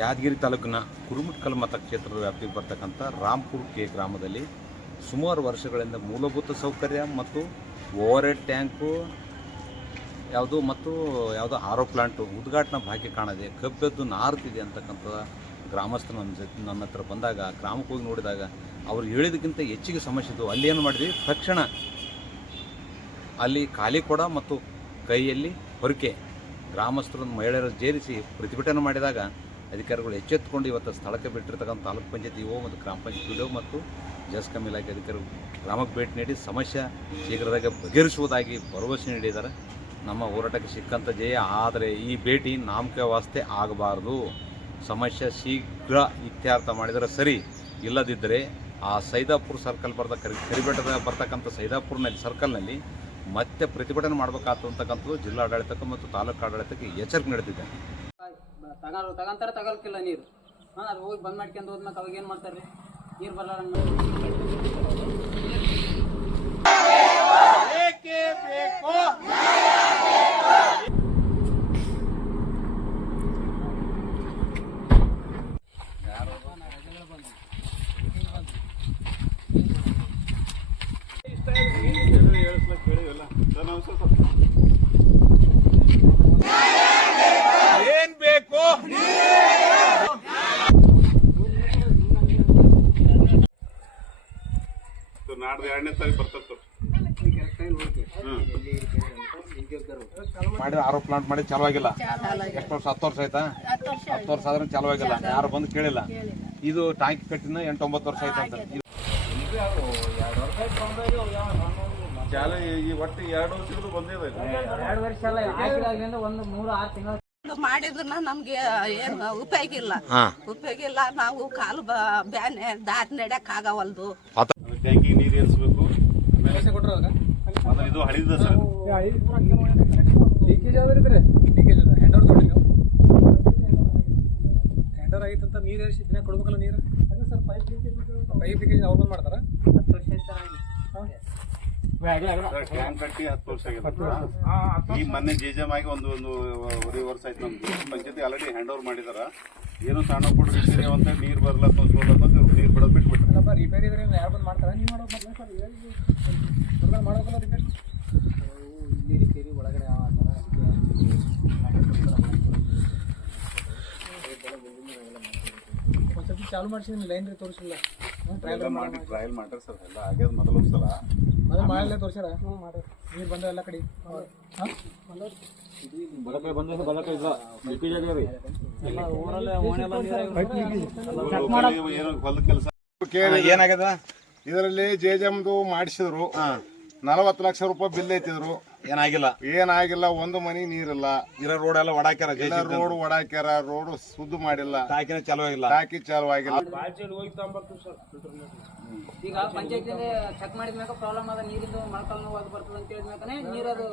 ಯಾದಗಿರಿ ತಾಲೂಕಿನ ಕುರುಮಟ್ಕಲ್ ಮತಕ್ಷೇತ್ರದ ವ್ಯಾಪ್ತಿಗೆ ಬರ್ತಕ್ಕಂಥ ರಾಮ್ಪುರ್ ಕೆ ಗ್ರಾಮದಲ್ಲಿ ಸುಮಾರು ವರ್ಷಗಳಿಂದ ಮೂಲಭೂತ ಸೌಕರ್ಯ ಮತ್ತು ಓವರ್ ಹೆಡ್ ಟ್ಯಾಂಕು, ಯಾವುದು ಮತ್ತು ಯಾವುದೋ ಆರೋ ಪ್ಲಾಂಟು ಉದ್ಘಾಟನಾ ಭಾಗ್ಯ ಕಾಣದೆ ಕಬ್ಬೆದ್ದು ನಾರ್ತಿದೆ ಅಂತಕ್ಕಂಥ ಗ್ರಾಮಸ್ಥರು ನನ್ನ ಜೊತೆ, ನನ್ನ ಹತ್ರ ಬಂದಾಗ, ಗ್ರಾಮಕ್ಕೆ ಹೋಗಿ ನೋಡಿದಾಗ ಅವ್ರು ಹೇಳಿದಕ್ಕಿಂತ ಹೆಚ್ಚಿಗೆ ಸಮಸ್ಯೆ ಇದ್ದವು ಅಲ್ಲಿ ಏನು ಮಾಡಿದ್ವಿ? ತಕ್ಷಣ ಅಲ್ಲಿ ಖಾಲಿ ಕೊಡ ಮತ್ತು ಕೈಯಲ್ಲಿ ಹೊರಕೆ ಗ್ರಾಮಸ್ಥರನ್ನು ಮಹಿಳೆಯರು ಸೇರಿಸಿ ಪ್ರತಿಭಟನೆ ಮಾಡಿದಾಗ ಅಧಿಕಾರಿಗಳು ಎಚ್ಚೆತ್ತುಕೊಂಡು ಇವತ್ತು ಸ್ಥಳಕ್ಕೆ ಬಿಟ್ಟಿರ್ತಕ್ಕಂಥ ತಾಲೂಕು ಪಂಚಾಯತ್ ಇಒ ಮತ್ತು ಗ್ರಾಮ ಪಂಚಾಯತ್ ವಿಡಿಒ ಮತ್ತು ಜಸ್ಕಮ್ ಇಲಾಖೆ ಅಧಿಕಾರಿಗಳು ಗ್ರಾಮಕ್ಕೆ ಭೇಟಿ ನೀಡಿ ಸಮಸ್ಯೆ ಶೀಘ್ರದಾಗ ಬಗೆಹರಿಸುವುದಾಗಿ ಭರವಸೆ ನೀಡಿದ್ದಾರೆ. ನಮ್ಮ ಹೋರಾಟಕ್ಕೆ ಸಿಕ್ಕಂಥ ಜಯ ಆದರೆ ಈ ಭೇಟಿ ನಾಮಕವಾಸ್ತೆ ಆಗಬಾರದು. ಸಮಸ್ಯೆ ಶೀಘ್ರ ಇತ್ಯರ್ಥ ಮಾಡಿದರೆ ಸರಿ. ಇಲ್ಲದಿದ್ದರೆ ಆ ಸೈದಾಪುರ ಸರ್ಕಲ್ ಬರ್ದ ಕರಿ ಕರಿಬೆಟ್ಟದ ಬರ್ತಕ್ಕಂಥ ಸೈದಾಪುರ್ನಲ್ಲಿ ಸರ್ಕಲ್ನಲ್ಲಿ ಮತ್ತೆ ಪ್ರತಿಭಟನೆ ಮಾಡ್ಬೇಕಾತಂತಕ್ಕಂಥವು ಜಿಲ್ಲಾ ಜಿಲ್ಲಾಡಳಿತಕ್ಕೆ ಮತ್ತು ತಾಲೂಕು ಆಡಳಿತಕ್ಕೆ ಎಚ್ಚರಿಕೆ ನೀಡುತ್ತಿದೆ ತಗೊಂಡ್ ತಗೊಂತಾರ ತಗೊಳ್ಕಿಲ್ಲ ನೀರು. ಹಾಂ, ಅದು ಹೋಗಿ ಬಂದ್ ಮಾಡ್ಕೊಂಡು ಹೋದ್ಮ್ಯಾಕ ಅವಾಗ ಏನು ಮಾಡ್ತಾರೆ ರೀ ನೀರು ನಾನು ಏನ್ ನಾಡ್ದು ಎರಡನೇ ತಾರೀಕು ಬರ್ತದೆ ಮಾಡಿ ಆರು ಪ್ಲಾಂಟ್ ಮಾಡಿ ಚಾಲು ಆಗಿಲ್ಲ ಎಷ್ಟು ವರ್ಷ ಹತ್ತು ವರ್ಷ ಆಯ್ತಾ? ಹತ್ತು ವರ್ಷ ಆದ್ರೆ ಚಾಲು. ಆಗಿಲ್ಲ ಯಾರು ಬಂದು ಕೇಳಿಲ್ಲ. ಇದು ಟ್ಯಾಂಕ್ ಕಟ್ಟಿನ ಎಂಟು ಒಂಬತ್ತು ವರ್ಷ ಆಯ್ತಾ ಅಂತ. ಚಾಲ ಈ ಒಟ್ಟು ಎರಡು ವರ್ಷಗಳು ಬಂದಿದೆ ಎರಡು ವರ್ಷ ಅಲ್ಲ ಹಾಕಿದಾಗಲಿಂದ ಒಂದು ಮೂರು ಆರು ತಿಂಗಳು. ಇದು ಮಾಡಿದ್ರನ್ನ ನಮ್ಗೆ ಏನು ಉಪಯೋಗ ಇಲ್ಲ. ಉಪಯೋಗ ಇಲ್ಲ ನಾವು ಕಾಲು ಬ್ಯಾನೆ ದಾರಿ ನಡ್ಯಕ್ ಆಗವಲ್ದು. ಟ್ಯಾಂಕಿಗೆ ನೀರು ಏರಿಸಬೇಕು ಅದು ಇದು ಹಳಿದ ಸರ್ ಲೀಕೇಜ್ ಆದ್ರೆ ಲೀಕೇಜ್ ಅದ ತೊಗೊಂಡು ಹ್ಯಾಂಡ್ ಓವರ್ ಆಗಿತ್ತಂತ ನೀರು ಏರಿಸಿ ದಿನ ಕೊಡ್ಬೇಕಲ್ಲ ನೀರು ಅದೇ sir pipe leakage pipe leakage ಅವ್ರು ಬಂದು ಮಾಡ್ತಾರ ಹತ್ತು ವರ್ಷ. ಟ್ಯಾಂಕ್ ಕಟ್ಟಿ ಹತ್ತು ವರ್ಷ ಆಗಿದೆ ಈ ಮೊನ್ನೆ ಜೇಜಮ್ ಆಗಿ ಒಂದು ಒಂದು ವರ್ಷ ಆಯ್ತು ನಮ್ದು ಪಂಚಾಯತಿ ಆಲ್ರೆಡಿ ಹ್ಯಾಂಡ್ ಓವರ್ ಮಾಡಿದಾರ ಏನು ಸಣ್ಣ ಪುಟ್ಟ ವಿಷಯ ಅಂತ ನೀರು ಬರ್ಲತ್ತ ಸೋಲತ್ತ ನೀರು ಬಿಡೋದು ಬಿಟ್ಬಿಟ್ರೆ. ಅಲ್ಲಪ್ಪ ರಿಪೇರಿ ಇದ್ರೆ ಯಾರು ಬಂದು ಮಾಡ್ತಾರೆ? ನೀವು ಮಾಡೋದು ಮೊದಲೇ ಸರ್ ಸರ್ಕಾರ ಮಾಡ್ಬೇಕಲ್ಲ ರಿಪೇರಿ ಇಲ್ಲಿ ರಿಪೇರಿ ಒಳಗಡೆ ಯಾವ ಥರ ಒಂದು ಸರ್ತಿ ಚಾಲು ಮಾಡಿಸಿದ್ರೆ ಲೈನ್ ರೀ ತೋರಿಸಿಲ್ಲ. ಟ್ರಯಲ್ ಮಾಡಿ ಟ್ರಯಲ್ ಮಾಡ್ರಿ ಸರ್ ಎಲ್ಲ ಆಗ್ಯದ ಮೊದಲೊಂದ್ಸಲ ಸಲ ಮಾಡಲೇ ತೋರಿಸ್ಯಾರ? ನೀರು ಬಂದ ಎಲ್ಲ ಕಡೆ. ಹಾಂ? ಕೆಲಸ. ಏನಾಗ್ಯದ? ಇದರಲ್ಲಿ ಜೆಜಮ್ದು ಮಾಡಿಸಿದ್ರು. ನಲವತ್ತು ಲಕ್ಷ ರೂಪಾಯಿ ಬಿಲ್ ಐತಿದ್ರು. ಏನಾಗಿಲ್ಲ. ಏನಾಗಿಲ್ಲ ಒಂದು ಮನಿ ನೀರಿಲ್ಲ. ಇರೋ ರೋಡ್ ಎಲ್ಲ ಒಡಾಕ್ಯಾರ ಎಲ್ಲ ರೋಡ್ ಒಡಾಕ್ಯಾರ ರೋಡ್ ಸುದ್ದು ಮಾಡಿಲ್ಲ. ಟಾಕಿನ ಚಾಲೂ ಆಗಿಲ್ಲ. ಟಾಕಿ ಚಾಲು ಆಗಿಲ್ಲ. ಈಗ ಪಂಚಾಯತಿಂದ ಚೆಕ್ ಮಾಡಿದ್ಮ್ಯಾಕ ಪ್ರಾಬ್ಲಮ್ ಅದ ನೀರಿಂದು ಮೊಳಕಾಲು ನೋವು ಅದು ಬರ್ತದೆ ಅಂತ ಹೇಳಿದ್ಮೇಲೆ ನೀರದು